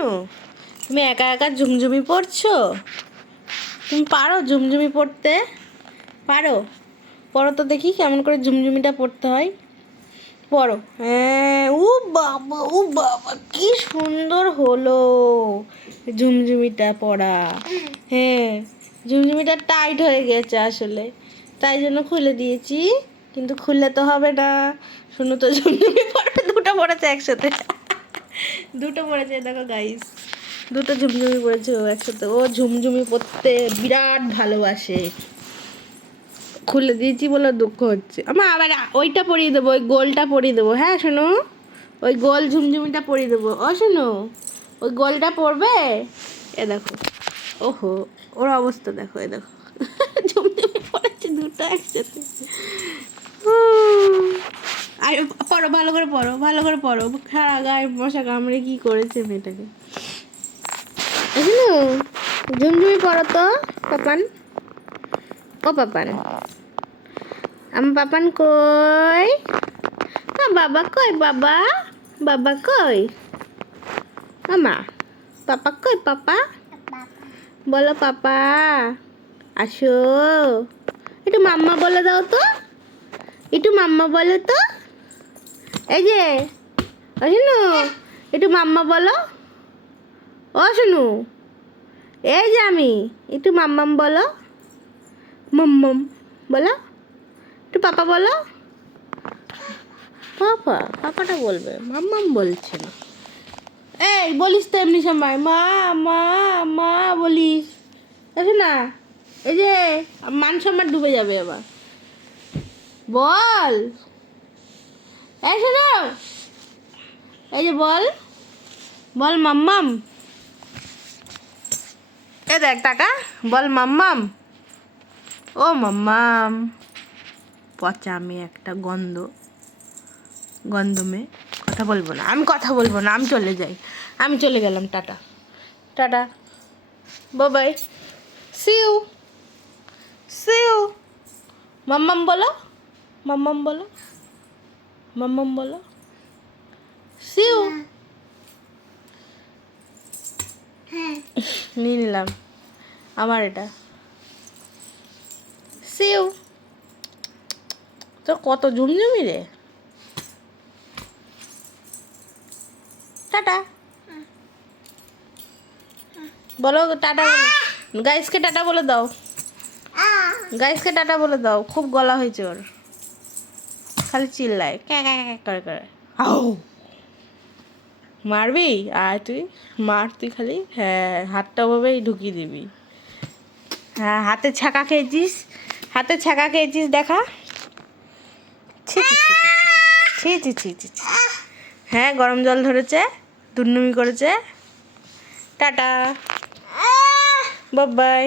শোনো, তুমি একা একা ঝুমঝুমি পড়ছো? তুমি পারো ঝুমঝুমি পড়তে? পারো? পড়ো তো দেখি কেমন করে ঝুমঝুমিটা পড়তে হয়। পড়ো। হ্যাঁ, ও বাবা কি সুন্দর হলো ঝুমঝুমিটা পড়া। হ্যাঁ, ঝুমঝুমিটা টাইট হয়ে গেছে আসলে, তাই জন্য খুলে দিয়েছি। কিন্তু খুললে তো হবে না। শুনো তো, ঝুমঝুমি পড়া দুটো পড়েছে একসাথে। দুটো পড়েছে, দেখো গাইস, দুটো ঝুমঝুমি পড়েছে ও একসাথে। ও ঝুমঝুমি পড়তে বিরাট ভালোবাসে। খুলে দিয়েছি বলে দুঃখ হচ্ছে। আমার আবার ওইটা পরিয়ে দেবো, ওই গোলটা পরিয়ে দেবো। হ্যাঁ শোনো, ওই গোল ঝুমঝুমিটা পরিয়ে দেবো। ও শোনো, ওই গোলটা পরবে। এ দেখো, ওহো, ওর অবস্থা দেখো, এ দেখো। ঝুমঝুমি পড়েছে দুটো একসাথে। আর পড়ো, ভালো করে পড়ো, ভালো করে পড়ো। সারা গায়ে মশা কামড়ে কি করেছে মেয়েটাকে। শোনো, ঝুমঝুমি পড়ো তো পাপান। ও পাপান, আমার পাপান কই? বাবা কই? বাবা, বাবা কই? মামা, পাপা কই? পাপা বলো, পাপা আসো। একটু মাম্মা বলে দাও তো, একটু মাম্মা বলো তো। এই যে শোনো, একটু মাম্মা বলো। ও শোনো, এই যে আমি, একটু মাম্মাম বলো। মাম্মাম বলো। একটু পাপা বলো। পাপা, পাপাটা বলবে, মাম্মাম বলছে না। এই বলিস তো এমনি সময় মা মা মা বলিস, দেখো না। এই যে মান সম্মান ডুবে যাবে আবার। বল, এই শোনো, এই যে বল, বল মাম্মাম। এ দেখ টাকা, বল মাম্মাম। ও মাম্মাম, পচা মেয়ে একটা, গন্ধমে। কথা বলবো না, আমি কথা বলবো না, আমি চলে যাই, আমি চলে গেলাম। Tata tata, bye, see you see you. মাম্মাম বলো, মাম্মাম বলো, মাম্মাম বলো। সিউ। নিয়ে নিলাম আমার এটা। সিউ। তো কত ঝুমঝুমি রে। টাটা বলো, টাটা বলো। গাইসকে টাটা বলে দাও, গাইসকে টাটা বলে দাও। খুব গলা হয়েছে ওর, খালি চিল্লায় ক্যা ক্যা ক্যা করে করে। আও, মারবি? আয় তুই মার, তুই খালি। হ্যাঁ, হাতটা ওভাবেই ঢুকিয়ে দিবি। হ্যাঁ, হাতে ছাকা খেয়েছিস, হাতে ছাকা খেয়েছিস দেখা। ছি ছি ছি ছি ছি ছি ছি ছি। হ্যাঁ, গরম জল ধরেছে, দুন্নুমি করেছে। Tata, bye bye.